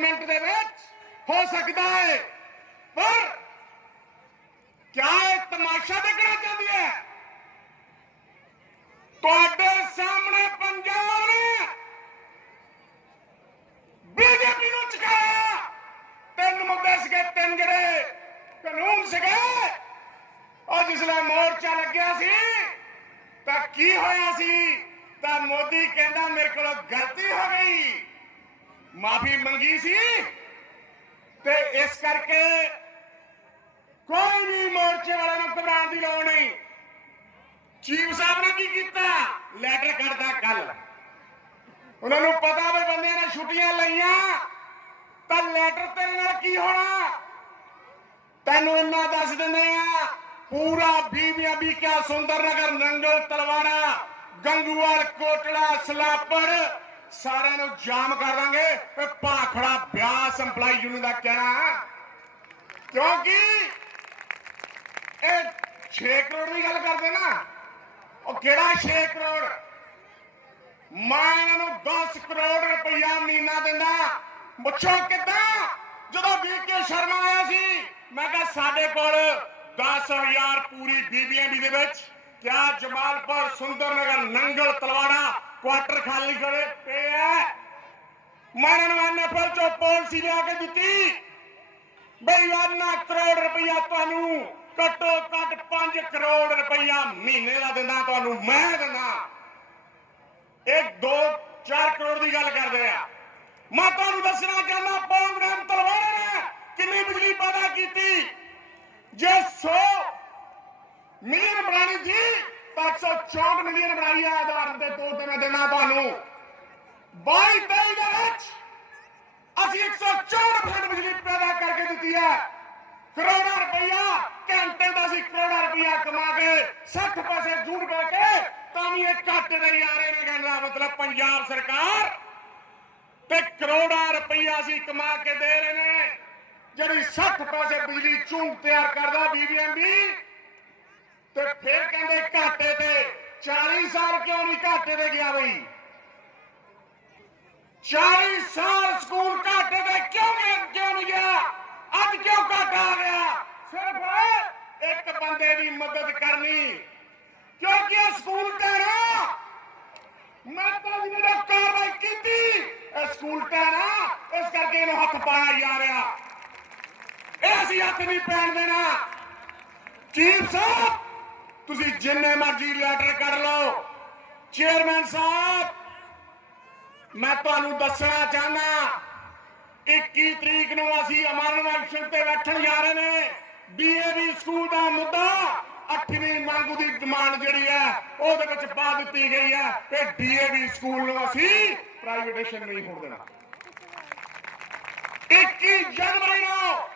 Minute ਦੇ ਵਿੱਚ ਹੋ ਸਕਦਾ ਹੈ। ਪਰ ਕਿਆ ਇਹ ਤਮਾਸ਼ਾ ਦੇਖਣਾ ਚਾਹੁੰਦੀ ਹੈ? ਤੁਹਾਡੇ ਸਾਹਮਣੇ ਪੰਜਾਬ ਨੇ ਬੀਜੇਪੀ ਨੂੰ ਚੁਕਾਇਆ। ਤਿੰਨ ਮੁੱਦੇ ਸੀਗੇ, ਤਿੰਨ ਜਿਹੜੇ ਕਾਨੂੰਨ ਸੀਗੇ। ਉਹ ਜਿਸਲੇ ਮੋਰਚਾ ਲੱਗਿਆ ਸੀ, ਤਾਂ ਕੀ ਹੋਇਆ ਸੀ? ਤਾਂ ਮੋਦੀ ਕਹਿੰਦਾ, ਮੇਰੇ ਕੋਲੋਂ ਗਲਤੀ ਹੋ ਗਈ। ਮਾਫੀ ਮੰਗੀ ਸੀ ਤੇ ਇਸ ਕਰਕੇ ਕੋਈ ਵੀ ਮੋਰਚੇ ਵਾਲਿਆਂ ਨੂੰ ਘਬਰਾਉਣ ਦੀ ਲੋੜ ਨਹੀਂ। ਚੀਫ ਸਾਹਿਬ ਨੇ ਕੀ ਕੀਤਾ? ਲੈਟਰ ਕੱਢਦਾ ਕੱਲ ਉਹਨਾਂ ਨੂੰ ਪਤਾ ਵੀ ਬੰਦੇ ਨੇ ਛੁੱਟੀਆਂ ਲਈਆਂ। ਤਾਂ ਲੈਟਰ ਤੇਰੇ ਨਾਲ ਕੀ ਹੋਣਾ? ਤੈਨੂੰ ਇੰਨਾ ਦੱਸ ਦਿੰਦੇ ਆ, ਪੂਰਾ ਬੀਬੀਆਂ ਵੀ ਕਿਆ ਸੁੰਦਰ ਨਗਰ ਨੰਗਲ ਤਲਵਾੜਾ ਗੰਗੂਵਾਲ, ਕੋਟੜਾ, ਸਲਾਪੜ ਸਾਰਿਆਂ ਨੂੰ ਜਾਮ ਕਰ ਦਾਂਗੇ। ਇਹ ਭਾਖੜਾ ਬਿਆਸ ਇੰਪਲਾਈ ਯੂਨੀਅਨ ਦਾ ਕਹਿਣਾ ਕਿਉਂਕਿ ਇਹ 6 ਕਰੋੜ ਦੀ ਗੱਲ ਕਰਦੇ ਨਾ, ਉਹ ਕਿਹੜਾ 6 ਕਰੋੜ? ਮੈਂ ਇਹਨਾਂ ਨੂੰ 10 ਕਰੋੜ ਰੁਪਇਆ ਮਹੀਨਾ ਦਿੰਦਾ। ਮੁੱਛੋ ਕਿੱਦਾਂ? ਜਦੋਂ ਵੀ ਕੇ ਸ਼ਰਮਾ ਆਇਆ ਸੀ, ਮੈਂ ਕਿਹਾ ਸਾਡੇ ਕੋਲ 10000 ਪੂਰੀ ਬੀਬੀਐਮਬੀ ਦੇ ਵਿੱਚ, ਕਿਆ ਜਮਾਲਪੁਰ ਸੁੰਦਰਨਗਰ ਨੰਗਲ ਤਲਵਾੜਾ ਕੁਆਟਰ ਖਾਲੀ ਕਰੇ ਪਏ ਐ ਮੈਂ ਇਹਨਾਂ ਪਾਲਿਸੀ ਲਿਆ ਕੇ ਦਿੱਤੀ। ਬਈ ਕਰੋੜ ਰੁਪਇਆ ਤੁਹਾਨੂੰ, ਘੱਟੋ ਘੱਟ 5 ਕਰੋੜ ਰੁਪਇਆ ਮਹੀਨੇ ਦਾ ਦਿੰਦਾ ਤੁਹਾਨੂੰ, ਮੈਂ ਦਿੰਦਾ। ਇਹ 2 4 ਕਰੋੜ ਦੀ ਗੱਲ ਕਰਦੇ ਆ। ਮੈਂ ਤੁਹਾਨੂੰ ਦੱਸਣਾ ਚਾਹੁੰਦਾ ਪੌਂਗੜਮ ਤਲਵਾਰ ਨੇ ਕਿੰਨੀ ਬਿਜਲੀ ਪੈਦਾ ਕੀਤੀ। ਜੇ 100 ਮਿਲੀਅਨ ਬਣਾਣੀ ਸੀ 164 ਮਿਲੀਅਨ ਬਣਾਈ ਆ ਆਧਾਰ ਦੇ ਤੌਰ ਤੇ ਮੈਂ ਦੇਣਾ ਤੁਹਾਨੂੰ। 22 23 ਦੇ ਵਿੱਚ ਅਸੀਂ 164% ਬਿਜਲੀ ਪੈਦਾ ਕਰਕੇ ਦਿੱਤੀ ਹੈ। ਕਰੋੜਾਂ ਰੁਪਈਆ, ਘੰਟੇ ਦਾ ਅਸੀਂ ਕਰੋੜਾਂ ਰੁਪਈਆ ਕਮਾ ਕੇ 60 ਪੈਸੇ ਜੂੜ ਪਾ ਕੇ ਤਾਂ ਵੀ ਇਹ ਘੱਟ ਨਹੀਂ ਆ ਰਹੇ ਨੇ ਕਹਿੰਦਾ ਮਤਲਬ ਪੰਜਾਬ ਸਰਕਾਰ। ਤੇ ਕਰੋੜਾਂ ਰੁਪਈਆ ਅਸੀਂ ਕਮਾ ਕੇ ਦੇ ਰਹੇ ਨੇ। ਜਿਹੜੀ 60 ਪੈਸੇ ਬਿਜਲੀ ਚੂੰ ਤਿਆਰ ਕਰਦਾ ਬੀਬੀਐਮਬੀ ਤੇ ਫਿਰ ਕਹਿੰਦੇ ਘਾਟੇ ਤੇ। 40 ਸਾਲ ਕਿਉਂ ਨਹੀਂ ਘਾਟੇ ਤੇ ਗਿਆ ਬਈ? 40 ਸਾਲ ਸਕੂਲ ਘਾਟੇ ਤੇ ਕਿਉਂ ਨਹੀਂ ਕਿਉਂ ਨਹੀਂ ਗਿਆ? ਅੱਜ ਕਿਉਂ ਘਾਟਾ ਆ ਗਿਆ? ਸਿਰਫ ਇੱਕ ਬੰਦੇ ਦੀ ਮਦਦ ਕਰਨੀ। ਕਿਉਂਕਿ ਇਹ ਸਕੂਲ ਤੇਰਾ ਮੈਂ ਤਾਂ ਜਿਹੜਾ ਕਾਰਵਾਈ ਕੀਤੀ। ਇਹ ਸਕੂਲ ਤੇਰਾ ਇਸ ਕਰਕੇ ਇਹਨੂੰ ਹੱਥ ਪਾਇਆ ਜਾ ਰਿਹਾ। ਇਹ ਅਸੀਂ ਹੱਥ ਨਹੀਂ ਪੈਣ ਦੇਣਾ। ਚੀਫ ਸਾਹਿਬ ਤੁਸੀਂ ਜਿੰਨੇ ਮਰਜ਼ੀ ਲੈਟਰ ਕਰ ਲਓ। ਚੇਅਰਮੈਨ ਸਾਹਿਬ, ਮੈਂ ਤੁਹਾਨੂੰ ਦੱਸਣਾ ਚਾਹੁੰਦਾ 21 ਤਰੀਕ ਨੂੰ ਅਸੀਂ ਅਮਰਨ ਐਕਸ਼ਨ ਤੇ ਬੈਠਣ ਜਾ ਰਹੇ ਨੇ। ਡੀਏਵੀ ਸਕੂਲ ਦਾ ਮੁੱਦਾ 8ਵੀਂ ਮੰਗ ਦੀ ਡਿਮਾਂਡ ਜਿਹੜੀ ਹੈ, ਉਹਦੇ ਵਿੱਚ ਪਾ ਦਿੱਤੀ ਗਈ ਹੈ ਕਿ ਡੀਏਵੀ ਸਕੂਲ ਨੂੰ ਅਸੀਂ ਪ੍ਰਾਈਵੇਟੇਸ਼ਨ ਨਹੀਂ ਹੋਣ ਦੇਣਾ। 21 ਜਨਵਰੀ ਨੂੰ